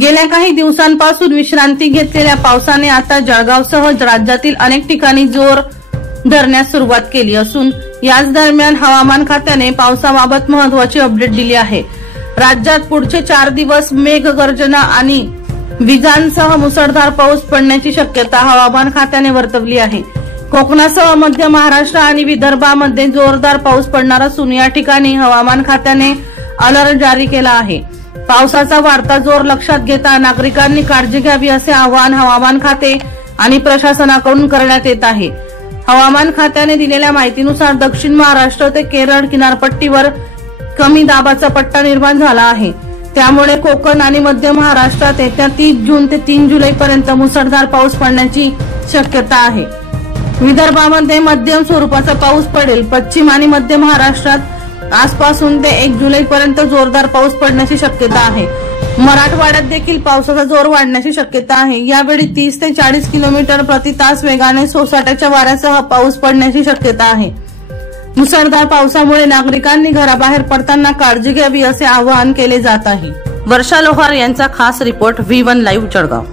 गेल्या काही दिवसांपासून विश्रांती घेतलेल्या पावसाने आता जळगावसह राज्यातील अनेक ठिकाणी जोर धरण्यास सुरुवात केली असून याच दरम्यान हवामान खात्याने पावसाबाबत महत्त्वाची अपडेट दिली आहे। राज्यात पुढचे 4 दिवस मेघगर्जना आणि विजांसह मुसळधार पाऊस पडण्याची शक्यता हवामान खात्याने वर्तवली आहे। कोकणासह मध्य महाराष्ट्र आणि विदर्भामध्ये जोरदार पाऊस पडणार असून या ठिकाणी हवामान खात्याने अलर्ट जारी केला आहे। पावसाचा वाढता जोर लक्षात घेता नागरिकांनी काळजी घ्यावी असे आवाहन हवामान खाते आणि प्रशासनाकडून करण्यात येत आहे। हवामान खात्याने दिलेल्या माहितीनुसार दक्षिण महाराष्ट्र ते केरळ किनारपट्टीवर कमी दाबाचा पट्टा निर्माण झाला आहे। त्यामुळे कोकण आणि मध्य महाराष्ट्रात येत्या 30 जून ते 3 जुलै पर्यंत मुसळधार पाऊस पडण्याची शक्यता आहे। विदर्भामध्ये मध्यम स्वरूपाचा पाऊस पडेल। पश्चिम आणि मध्य महाराष्ट्रात आजपासून ते 1 जुलै पर्यंत जोरदार पाऊस पडण्याची शक्यता आहे। मराठवाड्यात देखील पावसाचा जोर वाढण्याची शक्यता आहे। यावेळी 30 ते 40 किलोमीटर प्रति तास वेगाने सोसाट्याच्या वाऱ्यासह पाऊस पडण्याची शक्यता आहे। मुसळधार पावसामुळे नागरिकांनी घराबाहेर पडताना काळजी घ्यावी असे आवाहन केले जात आहे। वर्षा लोहार यांचा खास रिपोर्ट V1 लाईव्ह जळगाव।